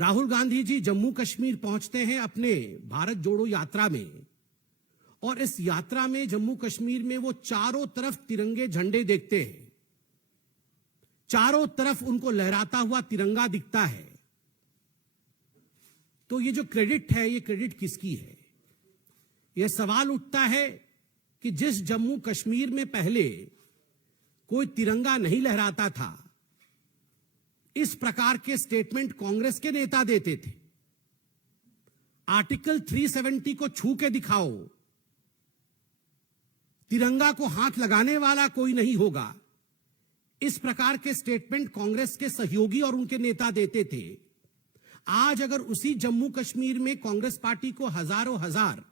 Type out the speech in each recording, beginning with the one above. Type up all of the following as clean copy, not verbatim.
राहुल गांधी जी जम्मू कश्मीर पहुंचते हैं अपने भारत जोड़ो यात्रा में, और इस यात्रा में जम्मू कश्मीर में वो चारों तरफ तिरंगे झंडे देखते हैं, चारों तरफ उनको लहराता हुआ तिरंगा दिखता है। तो ये जो क्रेडिट है, ये क्रेडिट किसकी है? यह सवाल उठता है कि जिस जम्मू कश्मीर में पहले कोई तिरंगा नहीं लहराता था, इस प्रकार के स्टेटमेंट कांग्रेस के नेता देते थे। आर्टिकल 370 को छू के दिखाओ, तिरंगा को हाथ लगाने वाला कोई नहीं होगा, इस प्रकार के स्टेटमेंट कांग्रेस के सहयोगी और उनके नेता देते थे। आज अगर उसी जम्मू कश्मीर में कांग्रेस पार्टी को हजारों हजार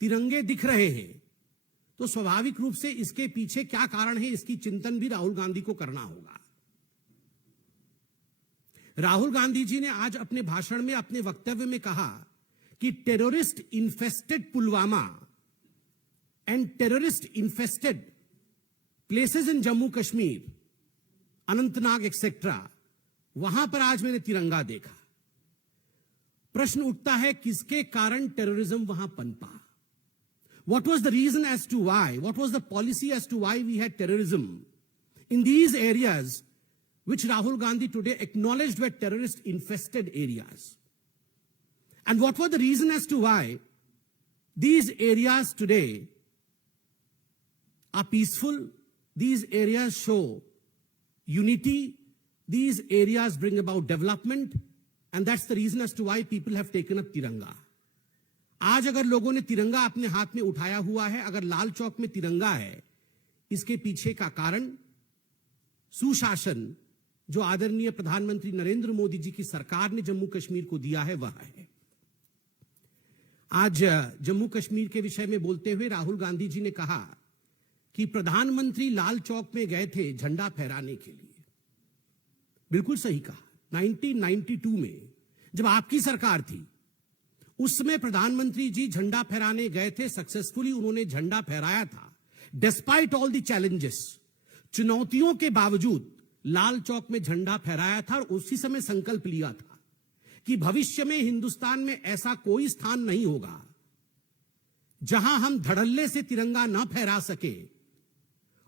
तिरंगे दिख रहे हैं, तो स्वाभाविक रूप से इसके पीछे क्या कारण है, इसकी चिंतन भी राहुल गांधी को करना होगा। राहुल गांधी जी ने आज अपने भाषण में, अपने वक्तव्य में कहा कि terrorist infested Pulwama and terrorist infested places in Jammu Kashmir, Anantnag etcetera, वहां पर आज मैंने तिरंगा देखा। प्रश्न उठता है, किसके कारण टेररिज्म वहां पनपा? What was the reason as to why? What was the policy as to why we had terrorism in these areas which Rahul Gandhi today acknowledged were terrorist-infested areas? And what was the reason as to why these areas today are peaceful? These areas show unity. These areas bring about development. And that's the reason as to why people have taken up Tiranga. आज अगर लोगों ने तिरंगा अपने हाथ में उठाया हुआ है, अगर लाल चौक में तिरंगा है, इसके पीछे का कारण सुशासन जो आदरणीय प्रधानमंत्री नरेंद्र मोदी जी की सरकार ने जम्मू कश्मीर को दिया है, वह है। आज जम्मू कश्मीर के विषय में बोलते हुए राहुल गांधी जी ने कहा कि प्रधानमंत्री लाल चौक में गए थे झंडा फहराने के लिए। बिल्कुल सही कहा। 1992 में जब आपकी सरकार थी, उस समय प्रधानमंत्री जी झंडा फहराने गए थे, सक्सेसफुली उन्होंने झंडा फहराया था। डिस्पाइट ऑल द चैलेंजेस, चुनौतियों के बावजूद लाल चौक में झंडा फहराया था, और उसी समय संकल्प लिया था कि भविष्य में हिंदुस्तान में ऐसा कोई स्थान नहीं होगा जहां हम धड़ल्ले से तिरंगा न फहरा सके।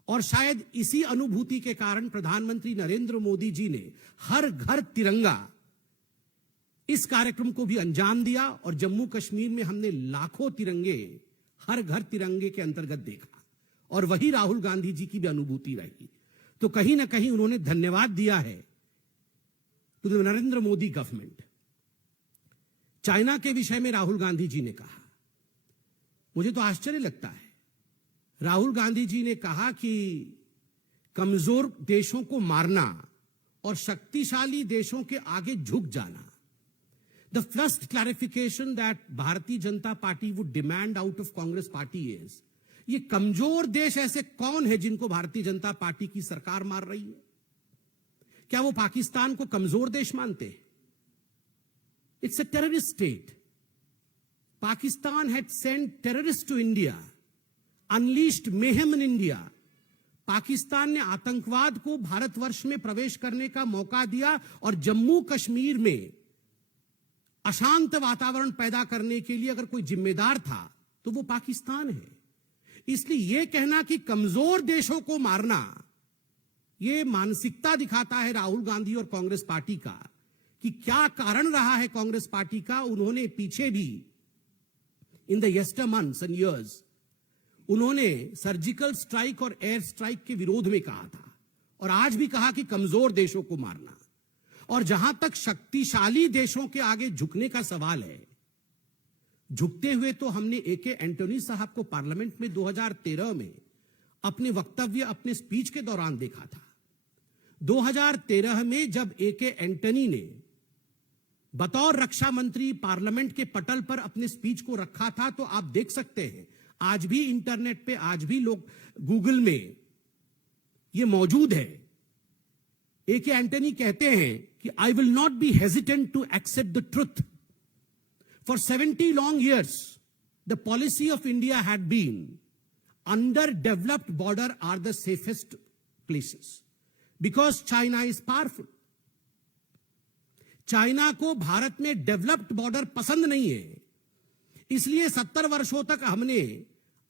और शायद इसी अनुभूति के कारण प्रधानमंत्री नरेंद्र मोदी जी ने हर घर तिरंगा इस कार्यक्रम को भी अंजाम दिया, और जम्मू कश्मीर में हमने लाखों तिरंगे हर घर तिरंगे के अंतर्गत देखा, और वही राहुल गांधी जी की भी अनुभूति रही। तो कहीं ना कहीं उन्होंने धन्यवाद दिया है to the Narendra Modi government. China के विषय में राहुल गांधी जी ने कहा, मुझे तो आश्चर्य लगता है। राहुल गांधी जी ने कहा कि कमजोर देशों को मारना और शक्तिशाली देशों के आगे झुक जाना। The first clarification that Bharatiya Janata Party would demand out of Congress party is, ये कमजोर देश ऐसे कौन है जिनको भारतीय जनता पार्टी की सरकार मार रही है? क्या वो पाकिस्तान को कमजोर देश मानते हैं? It's a terrorist state. Pakistan had sent terrorists to India, unleashed mayhem in India. Pakistan ने आतंकवाद को भारतवर्ष में प्रवेश करने का मौका दिया, और जम्मू कश्मीर में अशांत वातावरण पैदा करने के लिए अगर कोई जिम्मेदार था तो वो पाकिस्तान है। इसलिए यह कहना कि कमजोर देशों को मारना, यह मानसिकता दिखाता है राहुल गांधी और कांग्रेस पार्टी का कि क्या कारण रहा है कांग्रेस पार्टी का। उन्होंने पीछे भी in the यस्टर months and years उन्होंने सर्जिकल स्ट्राइक और एयर स्ट्राइक के विरोध में कहा था, और आज भी कहा कि कमजोर देशों को मारना। और जहां तक शक्तिशाली देशों के आगे झुकने का सवाल है, झुकते हुए तो हमने एके एंटोनी साहब को पार्लियामेंट में 2013 में अपने वक्तव्य, अपने स्पीच के दौरान देखा था। 2013 में जब एके एंटनी ने बतौर रक्षा मंत्री पार्लियामेंट के पटल पर अपने स्पीच को रखा था, तो आप देख सकते हैं आज भी इंटरनेट पे, आज भी लोग गूगल में ये मौजूद है। एके एंटनी कहते हैं कि I will not be hesitant to accept the truth. For 70 long years, the policy of India had been underdeveloped border are the safest places because China is powerful. China को भारत में developed border पसंद नहीं है, इसलिए 70 वर्षों तक हमने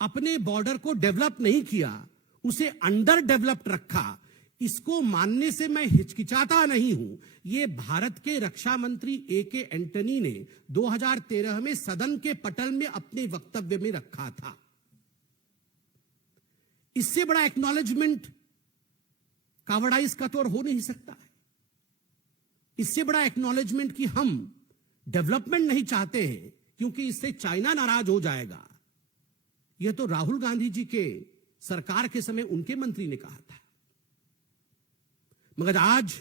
अपने बॉर्डर को डेवलप नहीं किया, उसे अंडर डेवलप्ड रखा। इसको मानने से मैं हिचकिचाता नहीं हूं। यह भारत के रक्षा मंत्री A.K. एंटनी ने 2013 में सदन के पटल में अपने वक्तव्य में रखा था। इससे बड़ा एक्नॉलेजमेंट कावड़ाइज का तो और हो नहीं सकता है। इससे बड़ा एक्नॉलेजमेंट कि हम डेवलपमेंट नहीं चाहते हैं क्योंकि इससे चाइना नाराज हो जाएगा, यह तो राहुल गांधी जी के सरकार के समय उनके मंत्री ने कहा था। मगर आज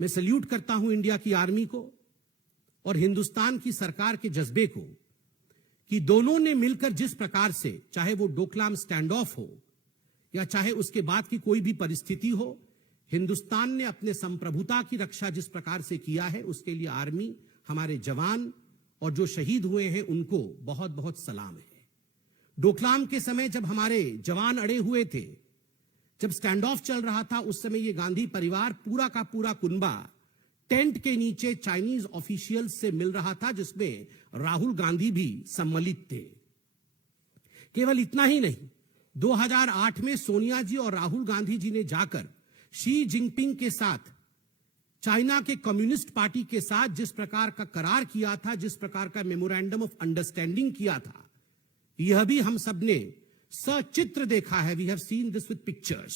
मैं सल्यूट करता हूं इंडिया की आर्मी को और हिंदुस्तान की सरकार के जज्बे को कि दोनों ने मिलकर जिस प्रकार से, चाहे वो डोकलाम स्टैंड ऑफ हो या चाहे उसके बाद की कोई भी परिस्थिति हो, हिंदुस्तान ने अपने संप्रभुता की रक्षा जिस प्रकार से किया है, उसके लिए आर्मी, हमारे जवान और जो शहीद हुए हैं उनको बहुत बहुत सलाम है। डोकलाम के समय जब हमारे जवान अड़े हुए थे, जब स्टैंड ऑफ चल रहा था, उस समय ये गांधी परिवार पूरा का पूरा कुनबा टेंट के नीचे चाइनीज ऑफिशियल्स से मिल रहा था, जिसमें राहुल गांधी भी सम्मिलित थे। केवल इतना ही नहीं, 2008 में सोनिया जी और राहुल गांधी जी ने जाकर शी जिनपिंग के साथ, चाइना के कम्युनिस्ट पार्टी के साथ जिस प्रकार का करार किया था, जिस प्रकार का मेमोरेंडम ऑफ अंडरस्टैंडिंग किया था, यह भी हम सब ने सचित्र देखा है। We have seen this with pictures.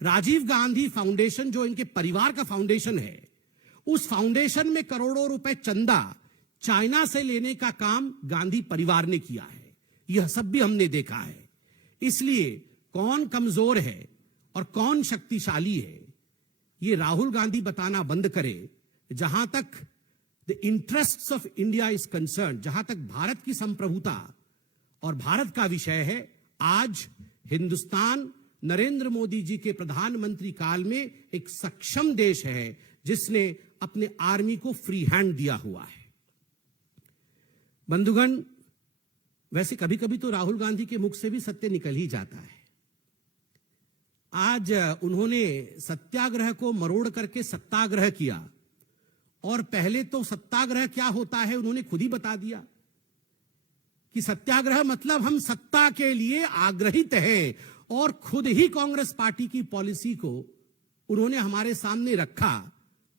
Rajiv Gandhi foundation, जो इनके परिवार का फाउंडेशन है, उस फाउंडेशन में करोड़ों रुपए चंदा चाइना से लेने का काम गांधी परिवार ने किया है। यह सब भी हमने देखा है। इसलिए कौन कमजोर है और कौन शक्तिशाली है, ये राहुल गांधी बताना बंद करे। जहां तक the interests of India is concern, जहां तक भारत की संप्रभुता और भारत का विषय है, आज हिंदुस्तान नरेंद्र मोदी जी के प्रधानमंत्री काल में एक सक्षम देश है जिसने अपने आर्मी को फ्री हैंड दिया हुआ है। बंधुगण, वैसे कभी कभी तो राहुल गांधी के मुख से भी सत्य निकल ही जाता है। आज उन्होंने सत्याग्रह को मरोड़ करके सत्याग्रह किया, और पहले तो सत्याग्रह क्या होता है उन्होंने खुद ही बता दिया कि सत्याग्रह मतलब हम सत्ता के लिए आग्रहित हैं, और खुद ही कांग्रेस पार्टी की पॉलिसी को उन्होंने हमारे सामने रखा।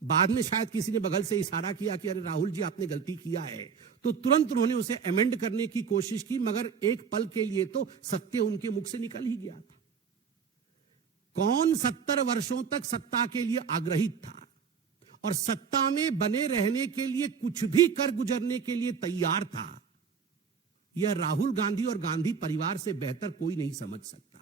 बाद में शायद किसी ने बगल से इशारा किया कि अरे राहुल जी आपने गलती किया है, तो तुरंत उन्होंने उसे अमेंड करने की कोशिश की, मगर एक पल के लिए तो सत्य उनके मुख से निकल ही गया था। कौन 70 वर्षों तक सत्ता के लिए आग्रहित था और सत्ता में बने रहने के लिए कुछ भी कर गुजरने के लिए तैयार था, यह राहुल गांधी और गांधी परिवार से बेहतर कोई नहीं समझ सकता।